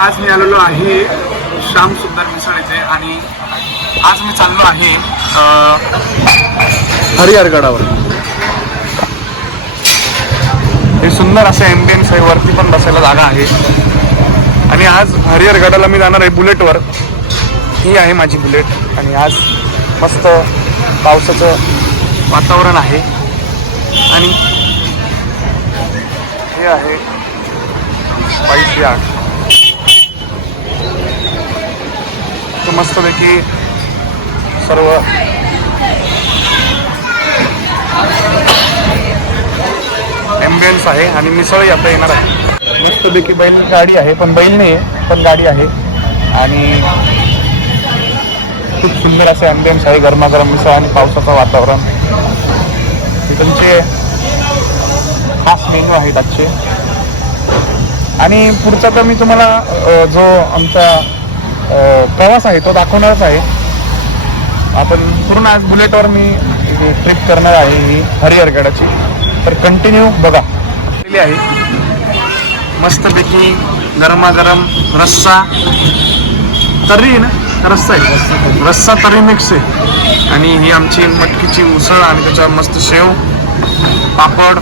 आज मी आलेलो आहे श्याम सुंदर मिसळ येथे आणि आज मी चाललो आहे हरिहरगडावर. हे सुंदर असे एम्बियन्स आहे वरती पण बसायला जागा आहे. आणि आज हरिहरगडाला मी जाणार आहे बुलेटवर. ही आहे माझी बुलेट आणि आज मस्त पावसाचं वातावरण आहे. आणि हे आहे स्पाईस यार्ड तो मस्तपैकी सर्व ॲम्बियन्स आहे आणि मिसळही आता येणार आहे. मस्तपैकी बैल गाडी आहे पण बैल नाही आहे पण गाडी आहे. आणि खूप सुंदर असे ॲम्बियन्स आहे गरमागरम मिसळ आणि पावसाचं वातावरण. तुमचे खास मेनू आहेत आजचे. आणि पुढचा तर मी तुम्हाला जो आमचा प्रवास आहे तो दाखवणारच आहे. आपण पूर्ण आज बुलेटवर मी ट्रिप करणार आहे ही हरिहरगडाची. तर कंटिन्यू बघा. आलेली आहे. मस्तपैकी गरमागरम रस्सा. तर्री ना? रस्सा आहे. रस्सा तर्री मिक्स आहे. आणि ही आमची मटकीची उसळ आणि त्याच्यावर मस्त शेव पापड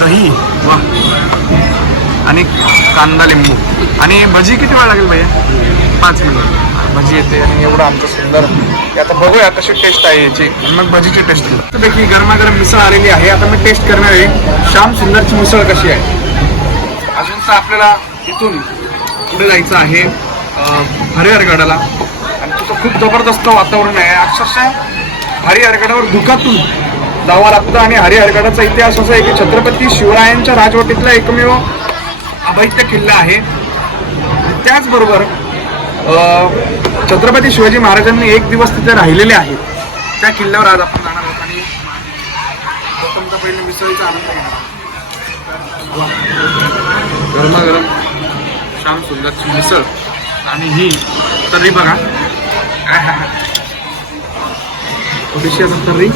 दही. वा. आणि कांदा लिंबू. आणि भजी किती वेळ लागेल भैया? पाच मिनिट. भजी येते आणि एवढं आमचं सुंदर. आता बघूया कशी टेस्ट आहे याची. आणि मग भजीची टेस्ट देखील गरमागरम मिसळ आलेली आहे. आता मी टेस्ट करणार आहे. श्याम सुंदरची मिसळ कशी आहे? अजून तर आपल्याला इथून पुढे जायचं आहे हरिहरगडाला. आणि तिथं खूप जबरदस्त वातावरण आहे. अक्षरशः हरिहरगडावर दुखातून जावं लागतं. आणि हरिहरगडाचा इतिहास असा आहे की छत्रपती शिवरायांच्या राजवटीतला एकमेव अभैद्य किल्ला आहे. त्याचबरोबर छत्रपती शिवाजी महाराजांनी एक दिवस तिथे राहिलेले आहेत. त्या किल्ल्यावर आज आपण जाणार आहोत आणि प्रथमतः पहिले मिसळीचा आनंद घेणार गरमागरम श्याम सुंदरची मिसळ आणि ही तर्री बघा. आहाहा. थोडीशी आता तर्री.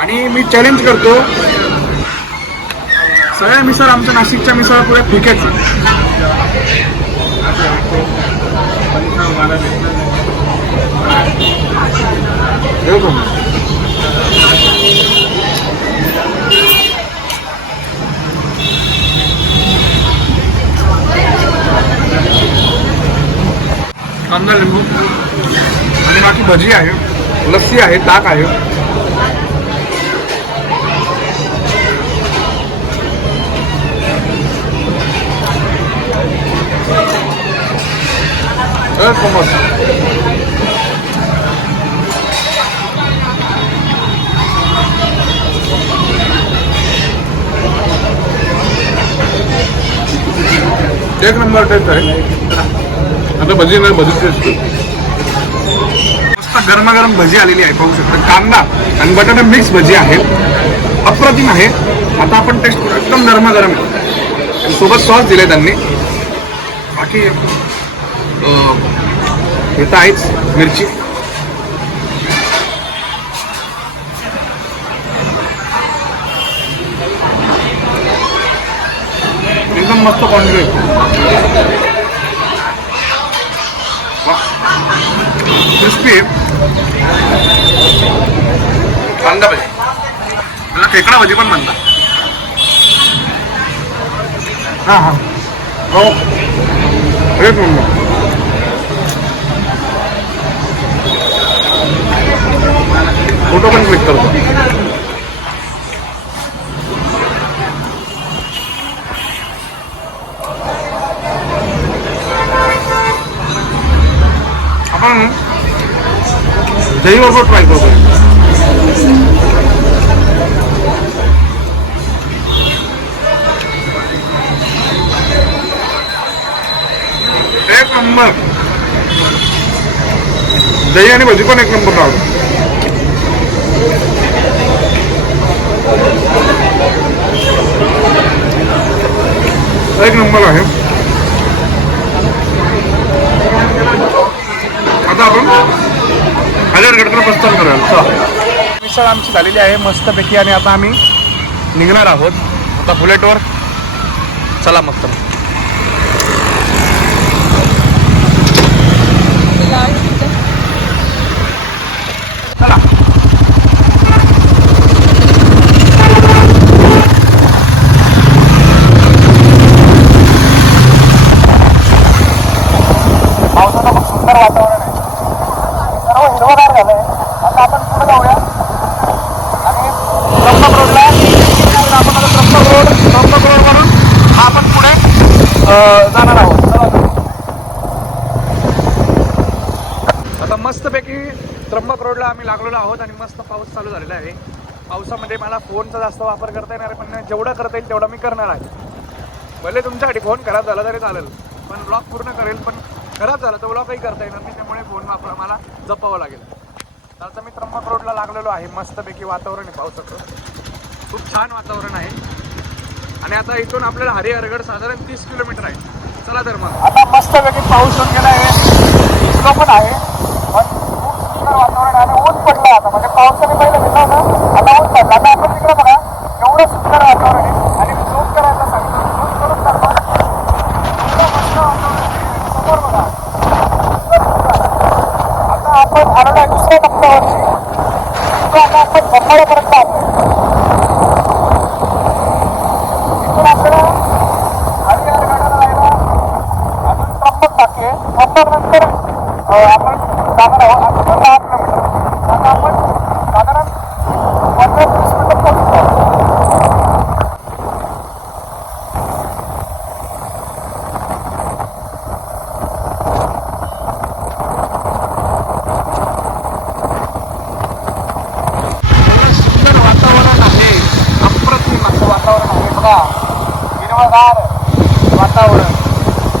आणि मी चॅलेंज करतो सगळ्या मिसळ आमच्या नाशिकच्या मिसळ पुढे फिकेच. कांदा लिंबू. आणि बाकी भजी आहे लस्सी आहे ताक आहे. एक नंबर. एक नंबर टेस्ट आहे आता भजी नाही भजी टेस्ट मस्त गरमागरम भजी आलेली आहे पाहू शकता. कांदा आणि बटाटा मिक्स भजी आहे. अप्रतिम आहे. आता आपण टेस्ट करू. एकदम गरमागरम आहे. सोबत सॉस दिले त्यांनी. बाकी अं, हे तर आहेच मिरची. एकदम मस्त क्वांटिटी क्रिस्पी कांदा पाहिजे त्याला खेकडा भाजी पण म्हणतात. हां हां. हो. एक नंबर दही बरोबर ट्राय करतो एक नंबर. दही आणि भजी पण एक नंबर राहतो एक नंबर आहे आता आपण हरिहरगडकडे प्रस्थान करूया चला. मिसळ आमची झालेली आहे मस्तपैकी. आणि आता आम्ही निघणार आहोत आता बुलेटवर. चला मग तर चला पावसाचं खूप सुंदर वातावरण आहे सर्व हिरवगार झालंय आता आपण पुढे जाऊया आणि त्र्यंबक रोडला आपण आता त्र्यंबक रोड त्र्यंबक रोडवरून आपण पुढे अं, जाणार आहोत. आता. मस्तपैकी त्र्यंबक रोडला आम्ही लागलेलो आहोत आणि मस्त पाऊस चालू झालेला आहे. पावसामध्ये मला फोनचा जास्त वापर करता येणार आहे पण जेवढा करता येईल तेवढा मी करणार आहे. भले तुमच्यासाठी फोन खराब झाला तरी चालेल पण ब्लॉग पूर्ण करेल पण खराब झाला तर ब्लॉगही करता येणार नाही त्यामुळे फोन वापर मला जपावं लागेल. तर आता मी त्र्यंबक रोडला लागलेलो आहे मस्तपैकी वातावरण आहे पावसाचं. खूप छान वातावरण आहे. आणि आता इथून आपल्याला हरिहरगड साधारण तीस किलोमीटर आहे. चला तर मग. आता मस्त पैकी पाऊस होऊन गेला आहे. पण आहे. पण खूप सुंदर वातावरण आहे आणि ऊन पडलं आता. म्हणजे पावसाने पहिलं घेतलं ना आता ऊन पडलं आता आपण तिकडे बघा एवढं सुंदर वातावरण आहे आणि झोप करायला सांगितलं झोप करून दाखवा. इतकं मस्त वातावरण आहे. समोर बघा इतकं सुंदर. आता आपण आलेलो आहे दुसऱ्या टप्प्यावरती तो आता आपण बंबाळ्यापर्यंत आलो इथून आपल्याला हरिहर गार्डन राहिला अजून त्र्यंबक बाकी आहे त्र्यंबक नंतर अं, आपण जाणार आहोत आणि तो दहा किलोमीटर आता आपण साधारण पंधरा वीस मिनिटं पोहोचतो सुंदर वातावरण आहे अप्रतिम असं वातावरण आहे बघा हिरवगार वातावरण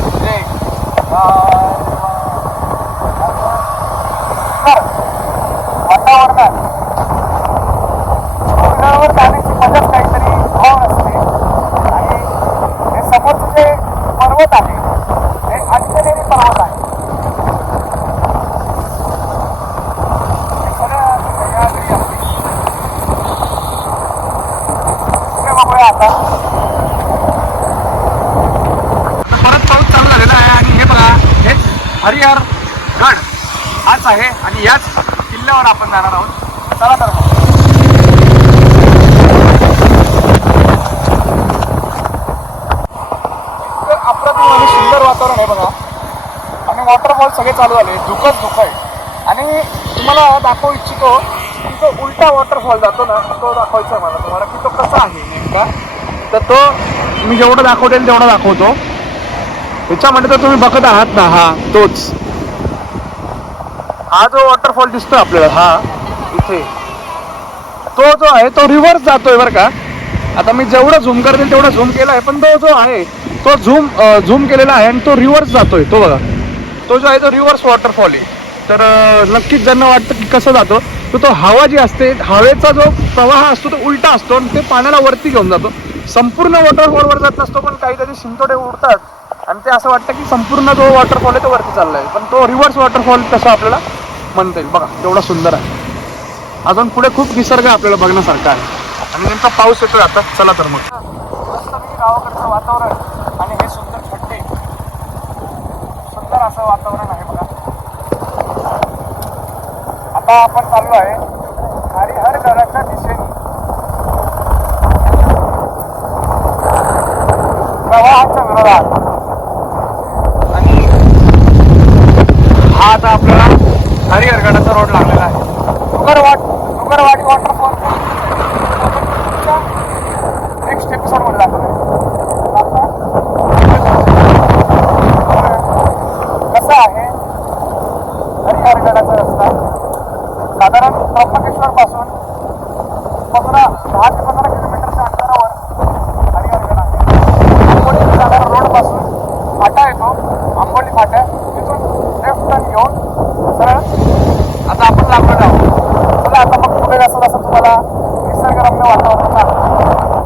म्हणजे अं, सुंदर वातावरणात डोंगरावर जाण्याची मजाच काहीतरी भाव असते आणि हे समोरचे जे पर्वत आहे हे अंजनेरी पर्वत आहे हे सगळं सह्याद्री आहे पुढे बघूया आता परत पाऊस चालू झालेला आहे आणि हे बघा हेच हरिहर गड हाच आहे आणि याच किल्ल्यावर आपण जाणार आहोत. चला तर मग. अप्रतिम आणि सुंदर वातावरण आहे बघा. आणि वॉटरफॉल सगळे चालू झाले. धुकच धुक आहे. आणि तुम्हाला दाखवू इच्छितो की जो उलटा वॉटरफॉल जातो ना तो दाखवायचा आहे मला. तुम्हाला की तो कसा आहे नेमका? तर तो मी जेवढं दाखवतेल तेवढं दाखवतो. ह्याच्यामध्ये तर तुम्ही बघत आहात ना हा तोच. हा जो वॉटरफॉल दिसतो आपल्याला हा इथे. तो जो आहे तो रिव्हर्स जातोय बरं का. आता मी जेवढं झूम करतील तेवढा झूम केला आहे पण तो जो आहे तो झूम झूम केलेला आहे आणि तो रिव्हर्स जातोय तो बघा. तो जो आहे तो रिव्हर्स वॉटरफॉल आहे. तर नक्कीच ज्यांना वाटतं की कसं जातो तर तो हवा जी असते हवेचा जो प्रवाह असतो तो उलटा असतो आणि ते पाण्याला वरती घेऊन जातो. संपूर्ण वॉटरफॉलवर जात नसतो पण काही त्याचे शिंतोडे उडतात. आणि ते असं वाटतं की संपूर्ण जो वॉटरफॉल आहे तो वरती चाललाय. पण तो रिव्हर्स वॉटरफॉल तसं आपल्याला म्हणता येईल. बघा तेवढा सुंदर आहे. अजून पुढे खूप निसर्ग आपल्याला बघण्यासारखा आहे. आणि नेमका पाऊस येतोय आता. चला तर मग. गावाकडचं वातावरण आणि हे सुंदर थंडी. सुंदर असं वातावरण आहे बघा. आता आपण चाललो आहे हरिहर गडाच्या दिशेने प्रवाहाच्या विरोधात आणि हा आता आपल्याला हरिहरगडाचा रोड लागलेला आहे डुगरवाट डुगरवाडी वॉटरफॉल नेक्स्ट एपिसोडमध्ये कसं आहे हरिहरगडाचा रस्ता साधारण त्र्यंबकेश्वर पासून पंधरा दहा ते पंधरा किलोमीटरच्या अंतरावर हरिहरगड आहे आंबोली साधारण रोडपासून फाटा येतो आंबोली फाटा तिथून लेफ्ट टर्न घेऊन सरळ आता आपण लागलो आहोत चला आता मग पुढे तुम्हाला निसर्गरम्य वातावरण दाखवतो.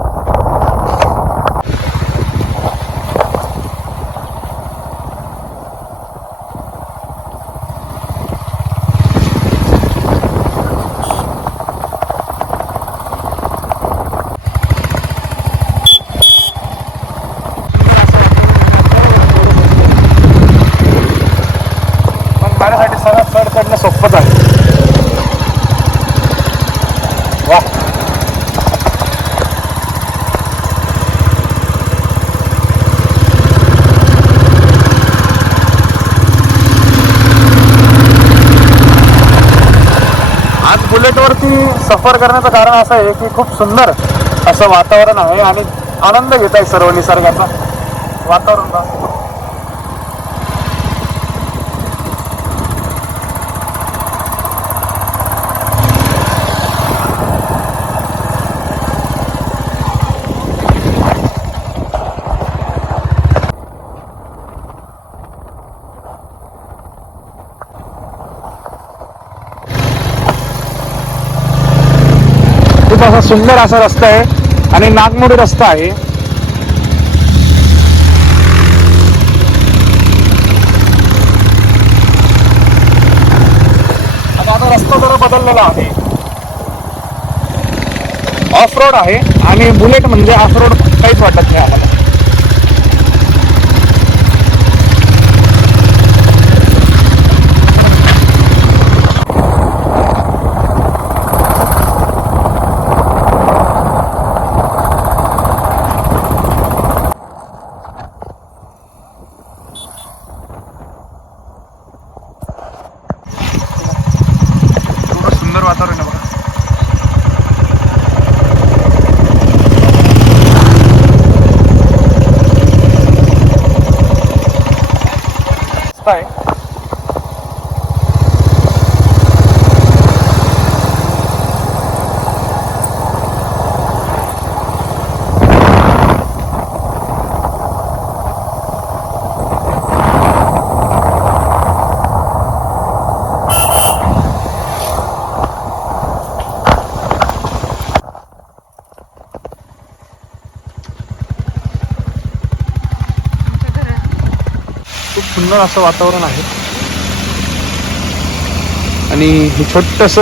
चढणं सोपंच आहे वा आज बुलेटवरती सफर करण्याचं कारण असं आहे की खूप सुंदर असं वातावरण आहे आणि आनंद घेत आहे सर्व निसर्गाचा वातावरण. सुंदर असा रस्ता आहे आणि नागमोडी रस्ता आहे. आता रस्ता जरा बदललेला आहे. ऑफ रोड आहे आणि बुलेट म्हणजे ऑफ रोड काहीच वाटत नाही आम्हाला एवढं सुंदर वातावरण आहे बघा मस्त आहे खूप सुंदर असं वातावरण आहे. आणि हे छोटस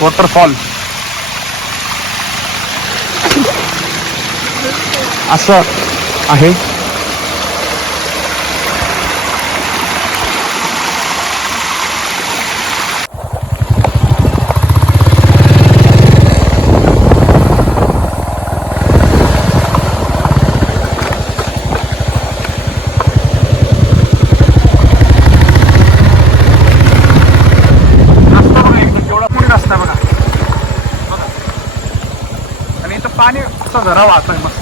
वॉटरफॉल असं आहे रस्ता बघा एकदम केवढा पुढे रस्ता आहे बघा बघा. आणि इथं पाणी असं झरा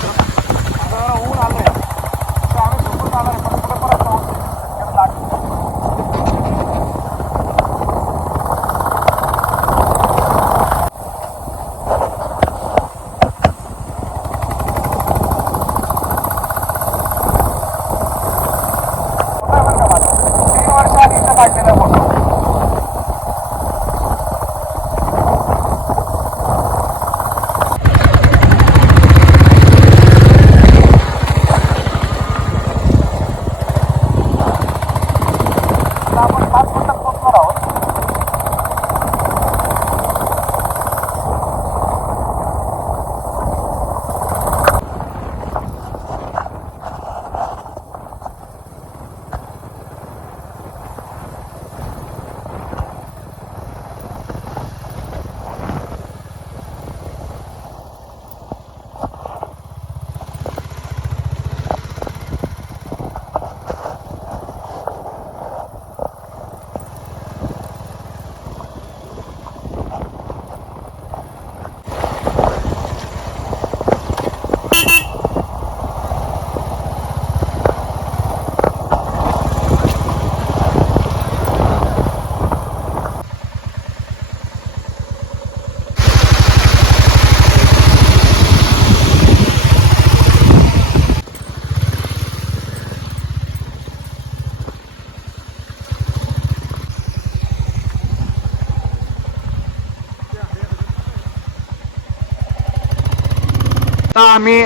आम्ही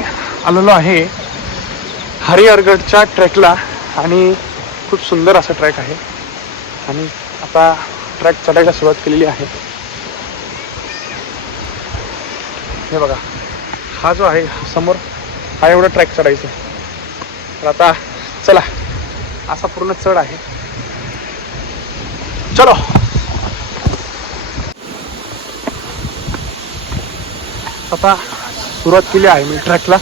आलेलो आहे हरिहरगडच्या ट्रॅकला आणि खूप सुंदर असा ट्रॅक आहे. आणि आता ट्रॅक चढायला सुरुवात केलेली आहे. हे बघा हा जो आहे समोर हा एवढा ट्रॅक चढायचं तर आता चला असा पूर्ण चढ आहे. चलो. आता सुरुवात केली आहे मी ट्रॅकला.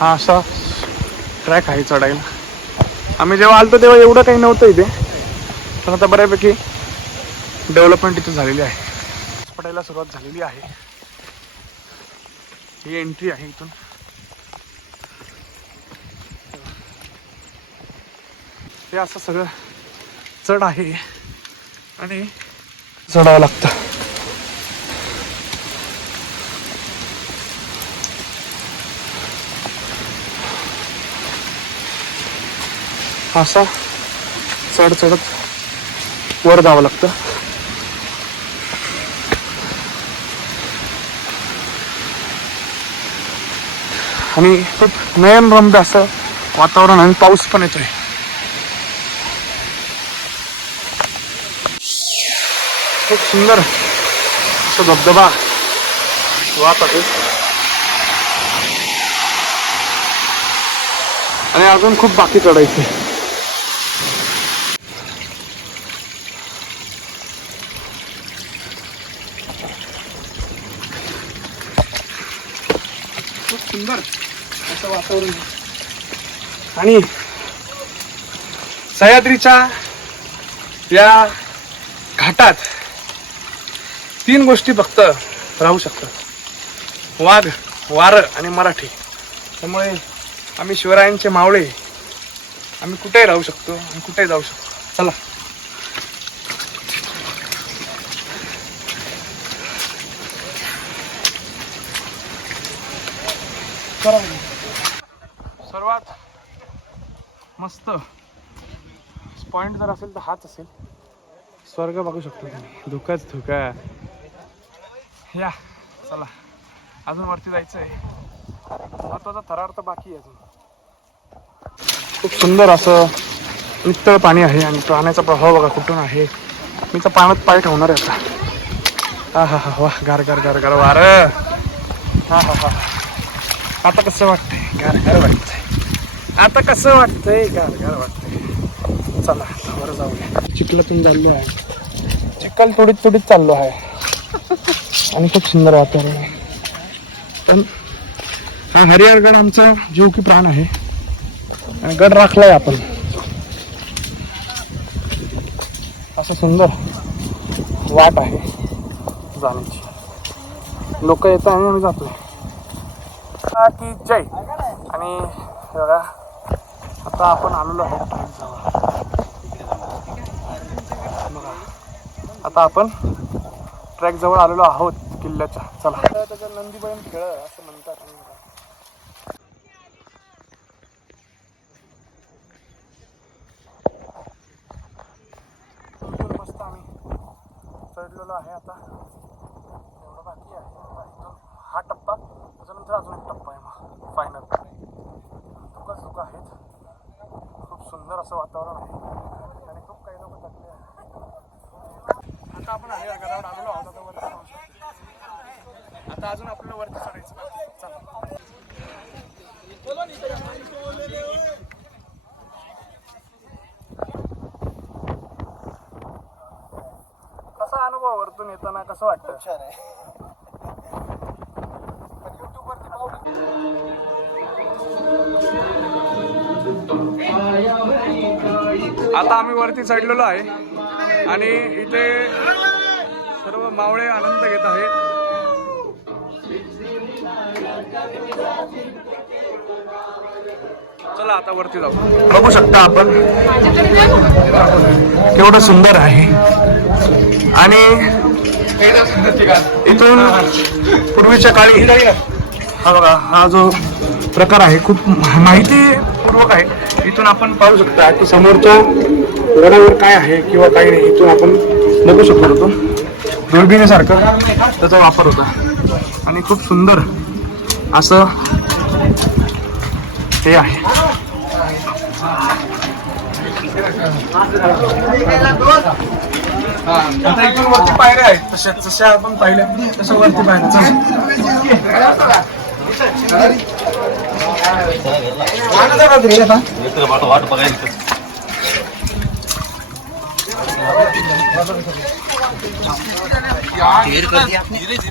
हा असा ट्रॅक आहे चढायला. आम्ही जेव्हा आलतो तेव्हा एवढं काही नव्हतं इथे. पण आता बऱ्यापैकी डेव्हलपमेंट इथे झालेली आहे. पडायला सुरुवात झालेली आहे. ही एंट्री आहे इथून. हे असं सगळं चढ आहे. आणि चढावं लागतं. असा चढ चढत वर जावं लागतं. आणि खूप नयनरम्य असं वातावरण आणि पाऊस पण येतोय. खूप सुंदर असं धबधबा वाहत आहे. आणि अजून खूप बाकी चढायचे खूप सुंदर असं वातावरण आणि सह्याद्रीच्या या घाटात तीन गोष्टी फक्त राहू शकतात. वाघ वारं आणि मराठी. त्यामुळे आम्ही शिवरायांचे मावळे. आम्ही कुठेही राहू शकतो आणि कुठेही जाऊ शकतो. चला. सर्वात मस्त पॉइंट जर असेल तर हाच असेल. स्वर्ग बघू शकतो तुम्ही. धुकाच धुका. या चला. अजून वरती जायचं आहे महत्त्वाचा थरार तर बाकी आहे अजून. खूप सुंदर असं नितळ पाणी आहे आणि पाण्याचा प्रभाव बघा कुठून आहे. मी तर पाण्यात पाय ठेवणार आहे आता. हा हा हा वा गार गार गार गार वार. हा हा हा. आता कसं वाटतंय? गार गार वाटतंय. आता कसं वाटतंय? गार वाटतंय. चला बरं जाऊया चिखलातून चाललो आहे. चिखल थोडीत थोडीत चाललो आहे. आणि खूप सुंदर वातावरण आहे. पण हा हरिहरगड आमचा जीव की प्राण आहे. गड राखलाय आपण. असं सुंदर वाट आहे जाण्याची. लोक येत आणि आम्ही जातोय की जय. आणि बघा आता आपण आलेलो आहोत ट्रॅकजवळ आता आपण ट्रॅकजवळ आलेलो आहोत किल्ल्याच्या. चला. त्याच्या नंदीबैन खेळ असं म्हणतात मस्त आम्ही चढलेलो आहे आता. एवढं बाकी आहे. आता हा टप्पा. त्याच्यानंतर अजून एक टप्पा आहे मग. फायनल धुकच धुक आहेत. सुंदर असं वातावरण आहे. आणि खूप काही लोक थकले आहेत. आता आपण आहे गडावर आलेलो आहोत आता वरती आता अजून आपल्याला वरती चढायचं चला. कसा अनुभव वरतून येताना? कसं वाटतं? छान आहे. आता आम्ही वरती चढलेलो आहे. आणि इथे सर्व मावळे आनंद घेत आहेत. चला आता वरती जाऊ. बघू शकता आपण केवढं सुंदर आहे. आणि इथून पूर्वीच्या काळी हा बघा हा जो प्रकार आहे खूप माहितीपूर्वक आहे. इथून आपण पाहू शकता की समोरच्या गडावर काय आहे किंवा काय नाही इथून आपण बघू शकतो होतो दुर्बिणीसारखं त्याचा वापर होता. आणि खूप सुंदर असं हे आहे. आता इथून वरती पायऱ्या आहेत. तशा जशा आपण पाहिल्या. तसं वरती पाहिलं वाट आता. बघायचं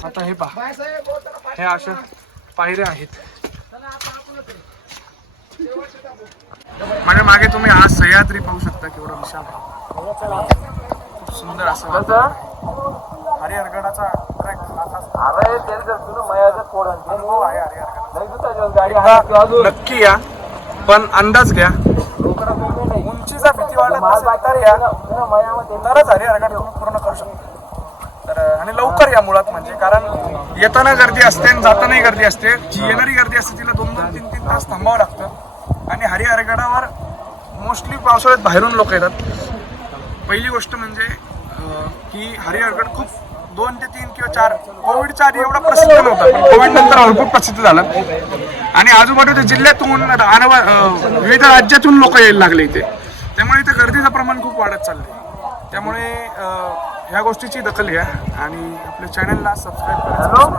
आता हे पहा हे अशा पायऱ्या आहेत म्हणजे मागे तुम्ही आज सह्याद्री पाहू शकता केवढं विशाल खूप सुंदर असं वातावरण आहे. हरिहरगडाचा ट्रेक हा नक्की या. पण अंदाज घ्या. उंचीचा भीती वाटत नसेल तर या. तरच तुम्ही पूर्ण करू शकता. तर आणि लवकर या मुळात म्हणजे कारण येताना गर्दी असते आणि जातानाही गर्दी असते. जी येणारी गर्दी असते तिला दोन दोन तीन तीन तास थांबावं लागतं. आणि हरिहरगडावर मोस्टली पावसाळ्यात बाहेरून लोक येतात. पहिली गोष्ट म्हणजे की हरिहरगड खूप दोन ते तीन किंवा चार. कोविडच्या आधी एवढा प्रसिद्ध नव्हता. कोविड नंतर भरपूर प्रसिद्ध झाला. आणि आजूबाजूच्या जिल्ह्यातून विविध राज्यातून लोक यायला लागले इथे. त्यामुळे इथे गर्दीचं प्रमाण खूप वाढत चाललंय. त्यामुळे ह्या गोष्टीची दखल घ्या आणि आपल्या चॅनलला सबस्क्राईब करायचं